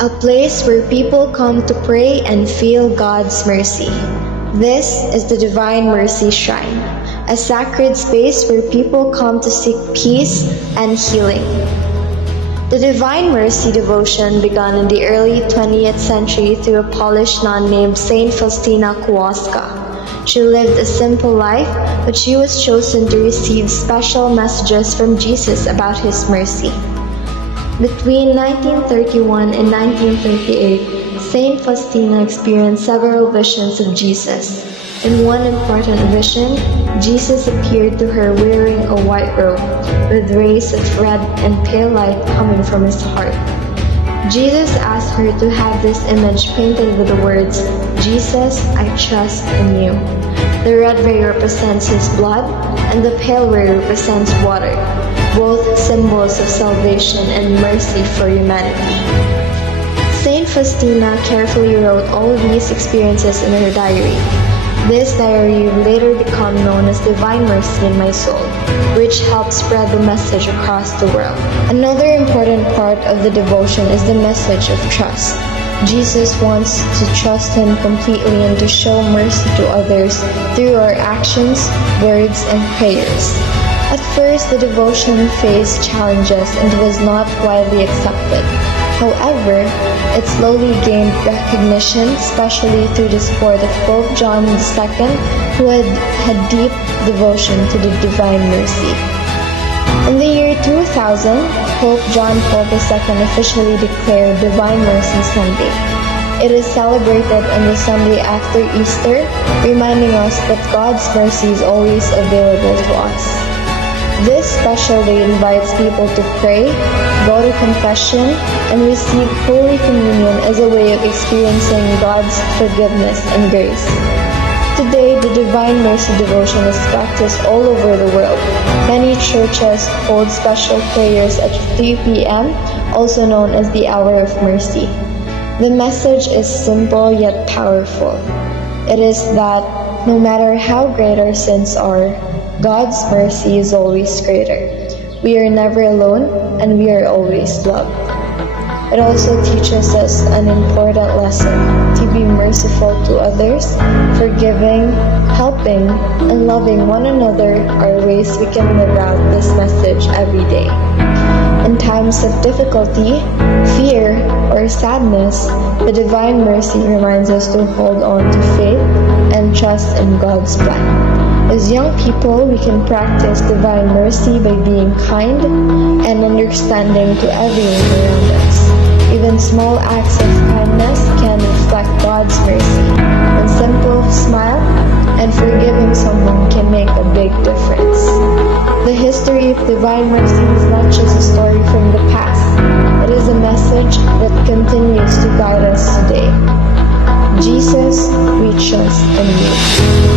a place where people come to pray and feel God's mercy. This is the Divine Mercy Shrine, a sacred space where people come to seek peace and healing. The Divine Mercy devotion began in the early 20th century through a Polish nun named Saint Faustina Kowalska. She lived a simple life, but she was chosen to receive special messages from Jesus about His mercy. Between 1931 and 1938, Saint Faustina experienced several visions of Jesus. In one important vision, Jesus appeared to her wearing a white robe, with rays of red and pale light coming from his heart. Jesus asked her to have this image painted with the words, "Jesus, I trust in you." The red ray represents his blood, and the pale ray represents water, both symbols of salvation and mercy for humanity. Saint Faustina carefully wrote all these experiences in her diary. This diary would later become known as Divine Mercy in My Soul, which helped spread the message across the world. Another important part of the devotion is the message of trust. Jesus wants to trust Him completely and to show mercy to others through our actions, words, and prayers. At first, the devotion faced challenges and was not widely accepted. However, it slowly gained recognition, especially through the support of Pope John II, who had deep devotion to the Divine Mercy. In the year 2000, Pope John Paul II officially declared Divine Mercy Sunday. It is celebrated on the Sunday after Easter, reminding us that God's mercy is always available to us. This special day invites people to pray, go to confession, and receive Holy Communion as a way of experiencing God's forgiveness and grace. Today, the Divine Mercy devotion is practiced all over the world. Many churches hold special prayers at 3 p.m., also known as the Hour of Mercy. The message is simple yet powerful. It is that no matter how great our sins are, God's mercy is always greater. We are never alone, and we are always loved. It also teaches us an important lesson: to be merciful to others, forgiving, helping, and loving one another are ways we can live out this message every day. In times of difficulty, fear, or sadness, the Divine Mercy reminds us to hold on to faith and trust in God's plan. As young people, we can practice Divine Mercy by being kind and understanding to everyone around us. Even small acts of kindness can reflect God's mercy. A simple smile and forgiving someone can make a big difference. The history of Divine Mercy is not just a story from the past. It is a message that continues to guide us today. Jesus, we trust in you.